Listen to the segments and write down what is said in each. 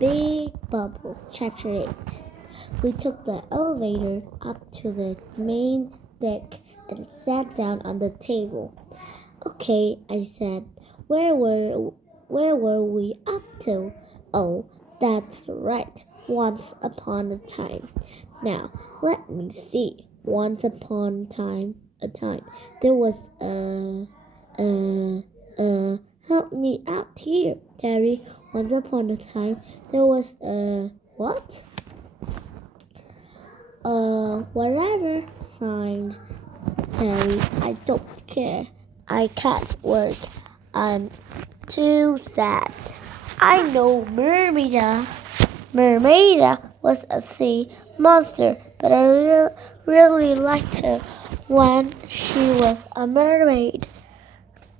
Big Bubble, Chapter 8. We took the elevator up to the main deck and sat down on the table. Okay, I said, where were we up to? Oh, that's right, once upon a time. Now, let me see. Once upon a time, there was help me out here, Terry. Once upon a time, there was what? Whatever, signed Terry. I don't care. I can't work. I'm too sad. I know Mermaida was a sea monster, but I really liked her when she was a mermaid.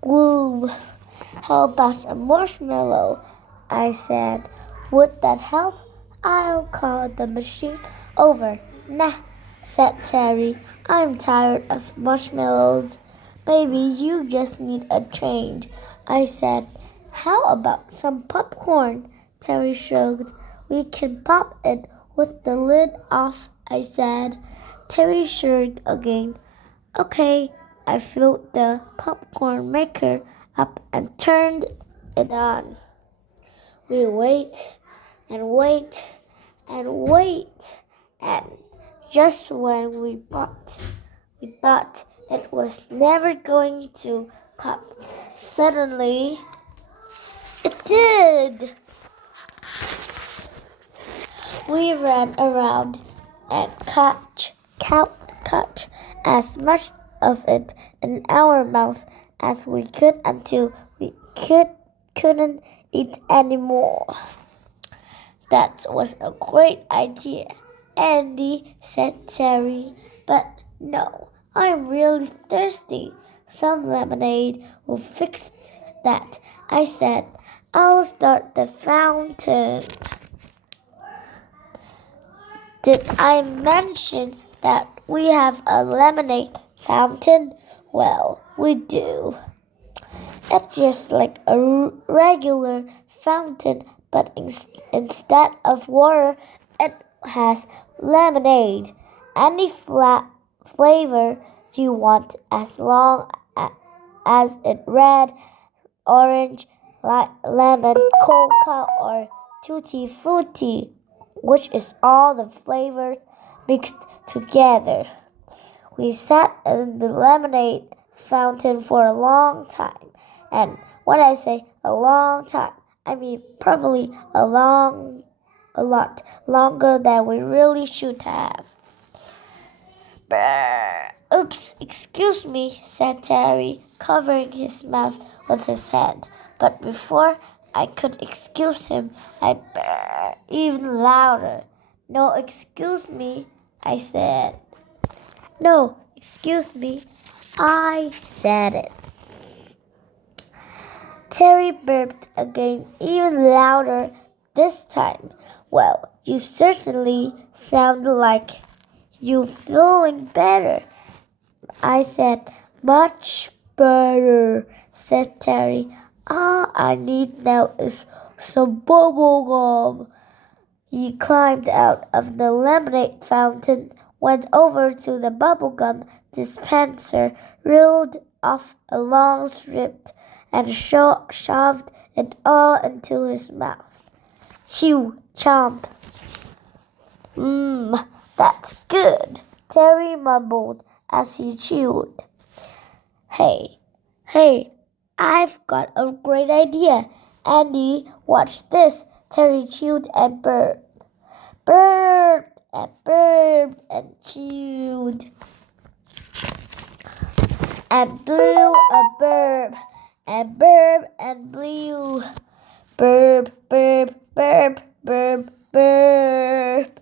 Gloom. How about a marshmallow? I said. Would that help? I'll call the machine over. Nah, said Terry. I'm tired of marshmallows. Maybe you just need a change. I said. How about some popcorn? Terry shrugged. We can pop it with the lid off, I said. Terry shrugged again. Okay, I filled the popcorn maker up and turned it on. We wait and wait and wait, and just when we thought it was never going to pop, suddenly it did. We ran around and caught as much of it in our mouth as we could until we couldn't eat anymore. That was a great idea, Andy, said Terry. But no, I'm really thirsty. Some lemonade will fix that, I said. I'll start the fountain. Did I mention that we have a lemonade fountain? Well, we do. It's just like a regular fountain, but instead of water, it has lemonade. Any flavor you want, as long as it's red, orange, lemon, coca, or tutti frutti, which is all the flavors mixed together. We sat in the lemonade fountain for a long time. And when I say a long time, I mean probably a lot longer than we really should have. Brr. Oops, excuse me, said Terry, covering his mouth with his hand. But before I could excuse him, I brrr even louder. No, excuse me, I said. No, excuse me, I said it. Terry burped again, even louder this time. Well, you certainly sound like you're feeling better, I said. Much better, said Terry. All I need now is some bubble gum. He climbed out of the lemonade fountain, went over to the bubblegum dispenser, reeled off a long strip, and shoved it all into his mouth. Chew, chomp. That's good, Terry mumbled as he chewed. Hey, I've got a great idea. Andy, watch this. Terry chewed and burped. Burped and burped and chewed. And blew a burp. And burp and blew. Burp, burp, burp, burp, burp.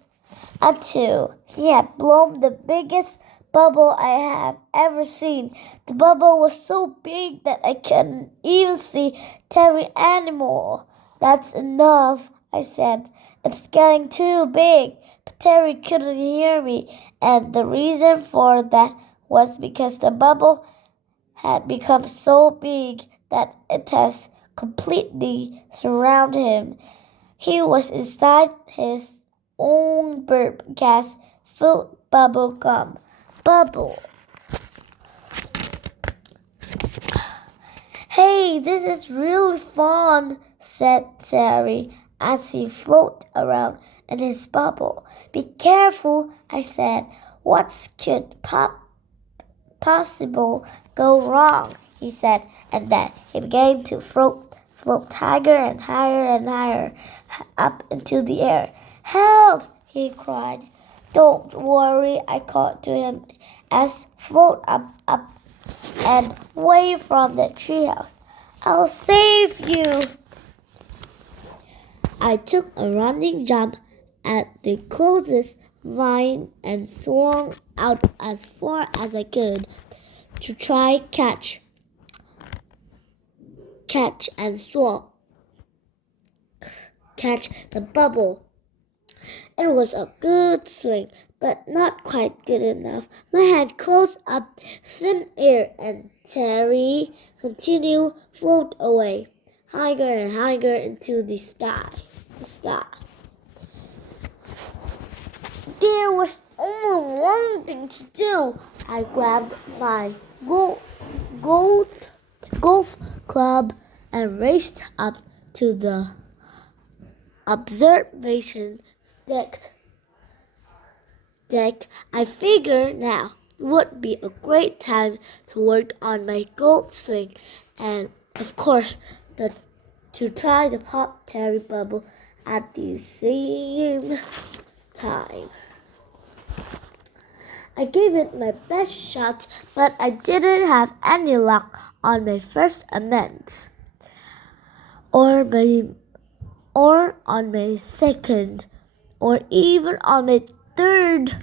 Until he had blown the biggest bubble I have ever seen. The bubble was so big that I couldn't even see Terry anymore. That's enough, I said. It's getting too big. But Terry couldn't hear me, and the reason for that was because the bubble had become so big that it has completely surrounded him. He was inside his own burp gas filled bubble gum. Bubble. Hey, this is really fun, said Terry as he floated around in his bubble. Be careful, I said. What could possible go wrong? He said, and then he began to float higher and higher up into the air. Help! He cried. Don't worry, I called to him as float up and away from the treehouse. I'll save you. I took a running jump at the closest vine and swung out as far as I could to try catch the bubble. It was a good swing, but not quite good enough. My head closed up thin air and Terry continued to float away, higher and higher into the sky. There was only one thing to do. I grabbed my golf club and raced up to the observation deck. I figured now would be a great time to work on my gold swing and, of course, to try the pop Terry bubble at the same time. I gave it my best shot, but I didn't have any luck on my first attempt, or on my second, or even on my third.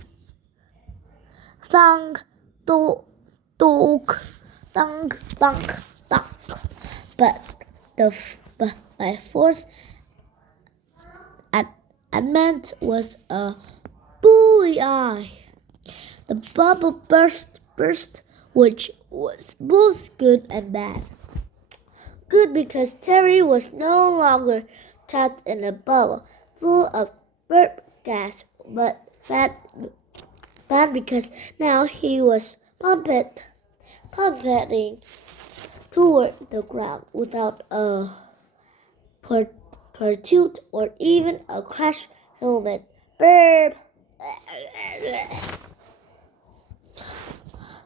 Thunk, donk, thunk, thunk, thunk. But my fourth attempt was a bullseye. The bubble burst, which was both good and bad. Good because Terry was no longer trapped in a bubble full of burp gas, but bad because now he was pummeling toward the ground without a parachute or even a crash helmet. Burp!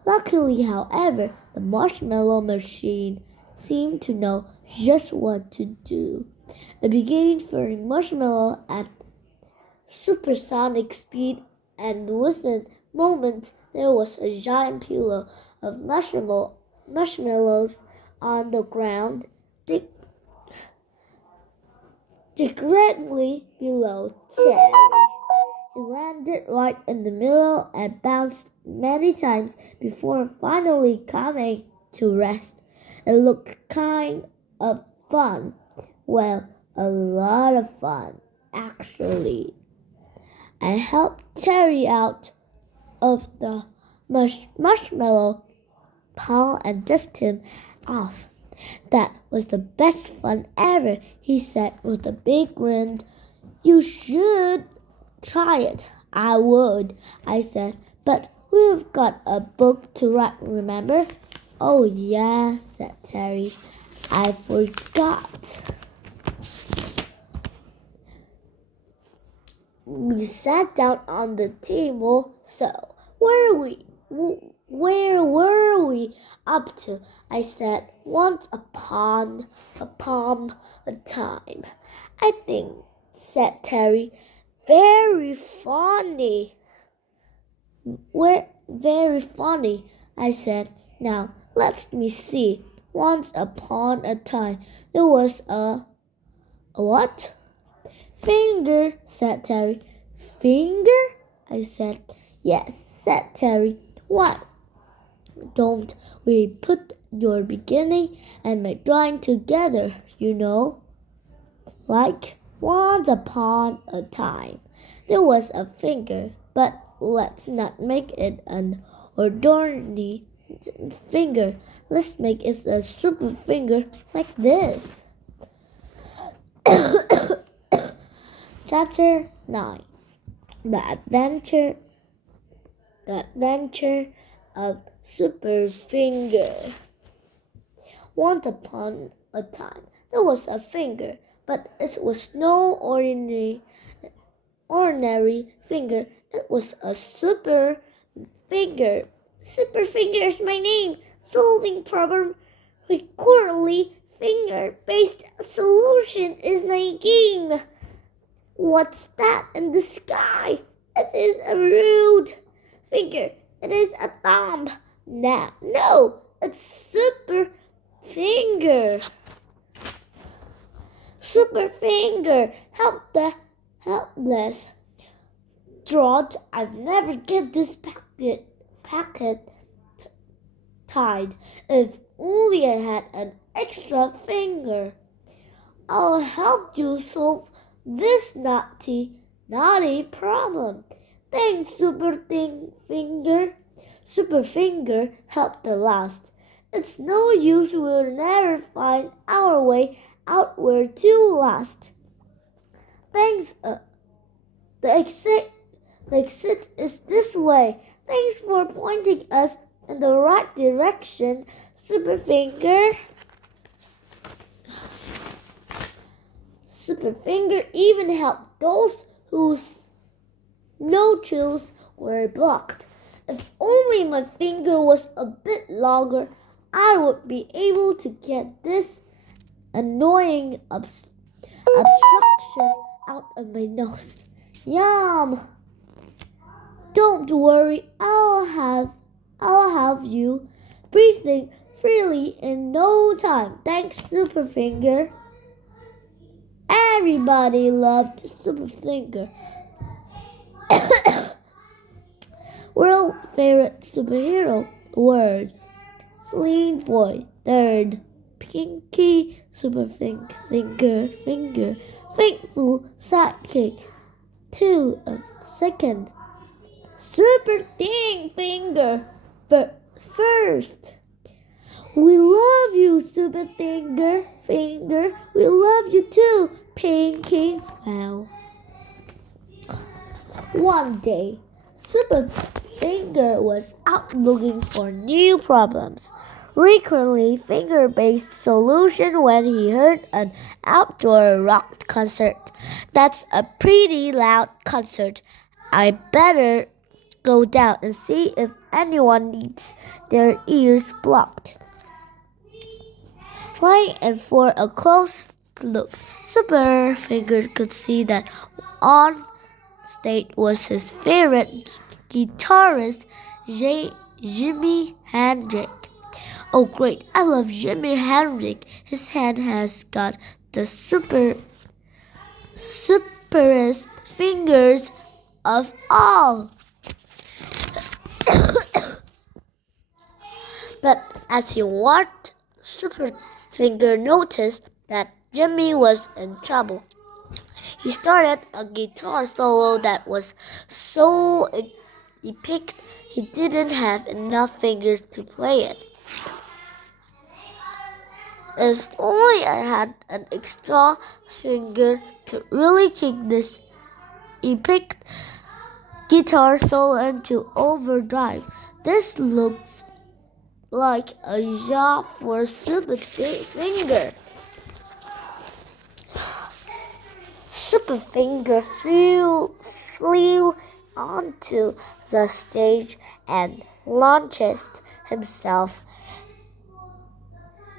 Luckily, however, the marshmallow machine seemed to know just what to do. It began firing marshmallow at supersonic speed, and within moments there was a giant pillow of marshmallows on the ground, directly below Terry. He landed right in the middle and bounced many times before finally coming to rest. It looked kind of fun. Well, a lot of fun, actually. I helped Terry out of the marshmallow pile and dusted him off. That was the best fun ever, he said with a big grin. You should try it. I would, I said, but we've got a book to write, remember? Oh, yeah, said Terry. I forgot. We sat down on the table. So, where were we up to? I said, once upon a time. I think, said Terry. Very funny. Very funny, I said. Now, let me see. Once upon a time, there was a what? Finger, said Terry. Finger? I said. Yes, said Terry. What? Don't we put your beginning and my drawing together, you know? Like once upon a time, there was a finger, but let's not make it an ordinary finger. Let's make it a super finger like this. Chapter 9. The Adventure of Super Finger. Once upon a time, there was a finger, but it was no ordinary finger. It was a super finger. Super finger is my name. Solving problem recurrently. Finger-based solution is my game. What's that in the sky? It is a rude finger. It is a thumb. No, it's super finger. Super finger. Help the helpless. Drought, I've never get this packet tied. If only I had an extra finger. I'll help you solve this naughty problem. Thanks, Finger. Super Finger helped the last. It's no use, we'll never find our way outward to last. Thanks, the exit is this way. Thanks for pointing us in the right direction, Super Finger. Super Finger even helped those whose nostrils were blocked. If only my finger was a bit longer, I would be able to get this annoying obstruction out of my nose. Yum! Don't worry, I'll have you breathing freely in no time. Thanks, Super Finger. Everybody loved Super Finger. World favorite superhero word. Slim Boy. Third. Pinky Super Finger. Faithful sidekick. 2. Second. Super Finger. First. We love you, Super Finger. We love you too, Pinky. Wow. One day, Super Finger was out looking for new problems. Recurrently finger-based solution when he heard an outdoor rock concert. That's a pretty loud concert. I better go down and see if anyone needs their ears blocked. Flying in for a close look, Super Finger could see that on stage was his favorite guitarist, Jimi Hendrix. Oh great, I love Jimi Hendrix. His hand has got the superest fingers of all. But as he walked, Super Finger noticed that Jimmy was in trouble. He started a guitar solo that was so epic he didn't have enough fingers to play it. If only I had an extra finger to really kick this epic guitar solo into overdrive. This looks like a job for Super Finger. Super Finger flew onto the stage and launched himself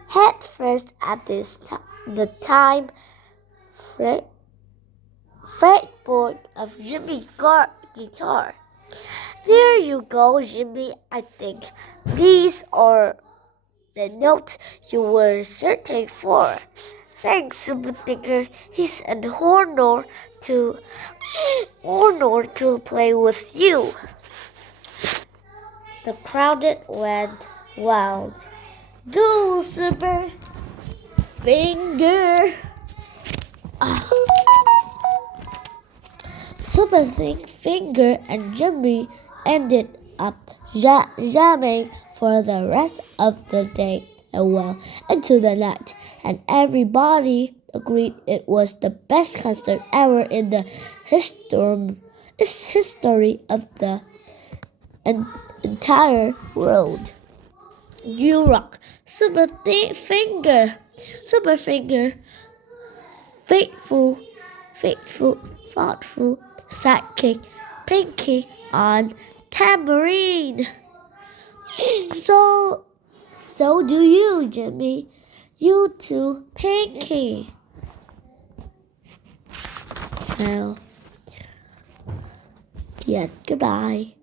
head first at the time fretboard of Jimmy's guitar. There you go, Jimmy. I think these are the notes you were searching for. Thanks, Super Finger. It's an honor to play with you. The crowd went wild. Go, Super Finger! Super Finger and Jimmy ended up jamming for the rest of the day and well into the night, and everybody agreed it was the best concert ever in the history of the entire world. You rock, Super Finger, faithful, thoughtful sidekick, Pinky on tambourine. So do you, Jimmy. You too, Pinky. Well, yeah, goodbye.